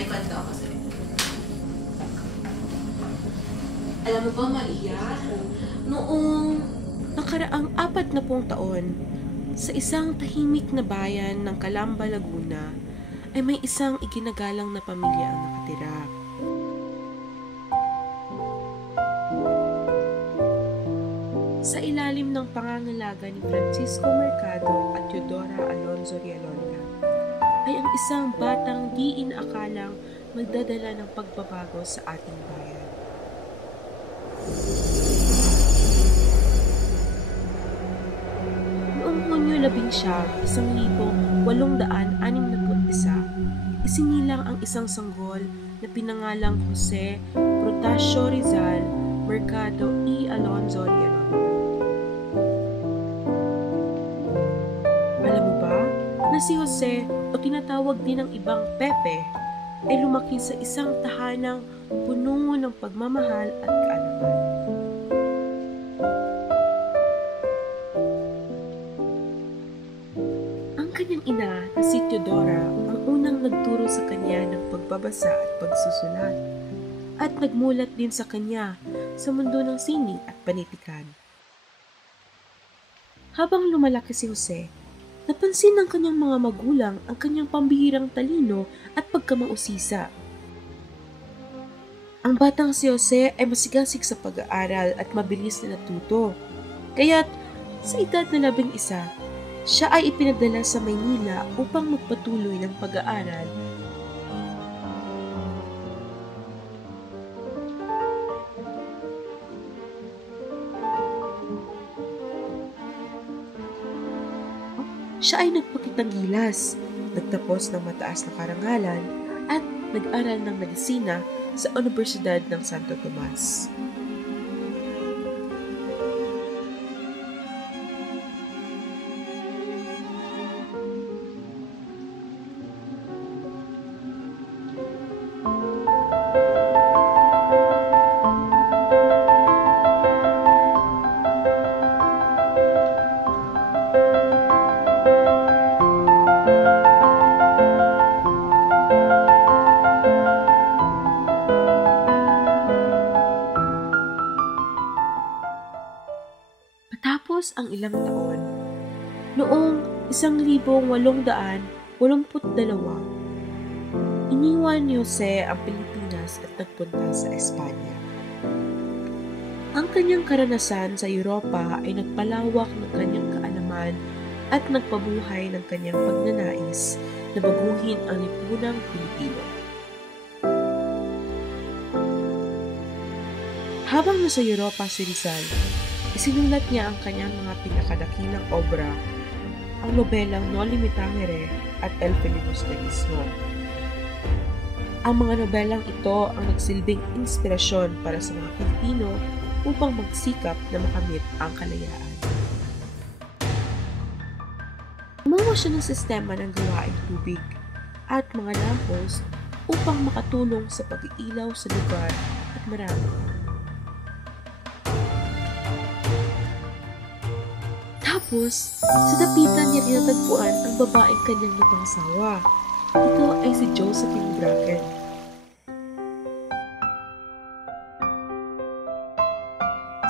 May kwento ako sa'yo. Alam mo ba, Maria, noong nakaraang 40 taon, sa isang tahimik na bayan ng Calamba, Laguna, ay may isang iginagalang na pamilya ang nakatira. Sa ilalim ng pangangalaga ni Francisco Mercado at Teodora Alonzo Rialonga, ay ang isang batang di inaakalang magdadala ng pagbabago sa ating bayan. Noong Hunyo 11, 1861, isinilang ang isang sanggol na pinangalang Jose Protasio Rizal Mercado y Alonzo Rialonga. Alam mo ba na si Jose, o tinatawag din ng ibang Pepe, ay lumaki sa isang tahanang puno ng pagmamahal at kaalaman. Ang kanyang ina na si Teodora ang unang nagturo sa kanya ng pagbabasa at pagsusulat, at nagmulat din sa kanya sa mundo ng sining at panitikan. Habang lumalaki si Jose, napansin ng kanyang mga magulang ang kanyang pambihirang talino at pagkamausisa. Ang batang si Jose ay masigasig sa pag-aaral at mabilis na natuto. Kaya't sa edad na 11, siya ay ipinadala sa Maynila upang magpatuloy ng pag-aaral. Siya ay nagpakitang gilas, nagtapos ng mataas na karangalan, at nag-aral ng medisina sa Universidad ng Santo Tomas. Matapos ang ilang taon, noong 1882, iniwan ni Jose ang Pilipinas at nagpunta sa Espanya. Ang kanyang karanasan sa Europa ay nagpalawak ng kanyang kaalaman at nagpabuhay ng kanyang pagnanais na baguhin ang lipunang Pilipino. Habang nasa Europa si Rizal, isinulat niya ang kanyang mga pinakadakilang obra, ang nobelang Noli Me Tangere at El Filibusterismo. Ang mga nobelang ito ang nagsilbing inspirasyon para sa mga Pilipino upang magsikap na makamit ang kalayaan. Gumawa siya ng sistema ng gawaing tubig at mga lampos upang makatulong sa pag-iilaw sa lugar at marami. Tapos, sa dapitan niya tinatagpuan ang babaeng kanyang napangsawa. Ito ay si Josephine Bracken.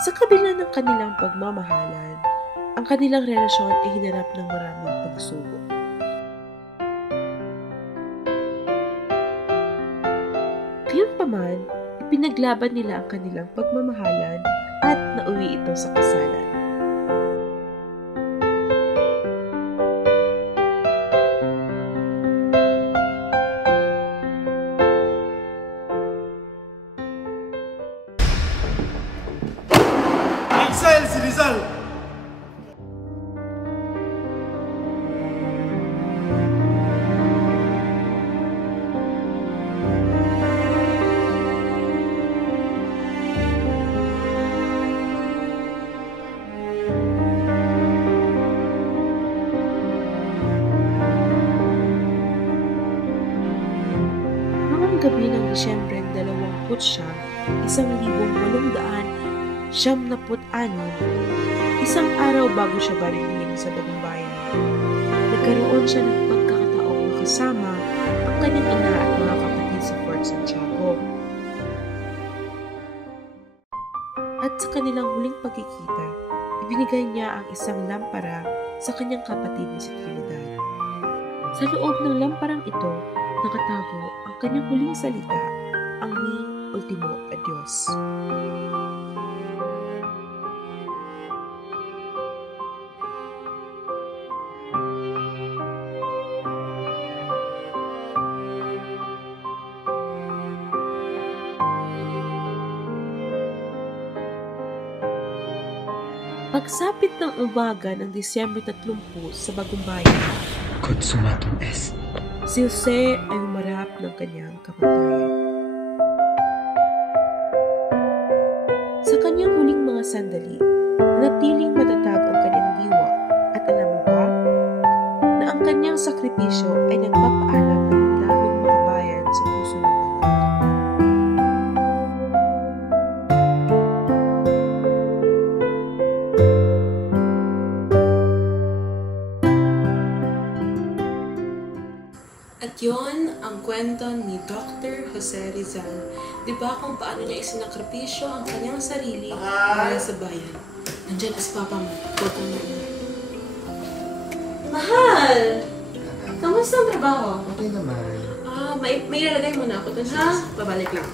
Sa kabila ng kanilang pagmamahalan, ang kanilang relasyon ay hinarap ng maraming pagsubok. Gayunpaman, ipinaglaban nila ang kanilang pagmamahalan at nauwi ito sa kasalan. Rizal, si Rizal! Noong gabi ng Disyembre 29, 1876, isang araw bago siya barilin sa bagong bayan, nagkaroon siya ng pagkakataong makasama ang kanyang ina at mga kapatid sa kanilang huling pagkikita, ibinigay niya ang isang lampara sa kanyang kapatid na si Trinidad. Sa loob ng lamparang ito, nakatago ang kanyang huling salita, ang Mi Ultimo Adios. Pagsapit ng umaga ng Disyembre 30 sa Bagong Bayan, Consumatum est. si Jose ay humarap ng kanyang kamatayan. Sa kanyang huling mga sandali, nanatiling matatag ang kanyang diwa at alam mo ba na ang kanyang sakripisyo ay nagpapaalam ng daming makabayan sa puso ng bawat tao. At yon ang kwento ni Dr. Jose Rizal. Di ba kung paano niya isinakripisyo ang kanyang sarili para sa bayan? Nandiyan na si Papa mo. Toto mo. Mahal! Kamusta ang trabaho? Okay naman. May ilalagay muna ako dun, ha? Babalik lang.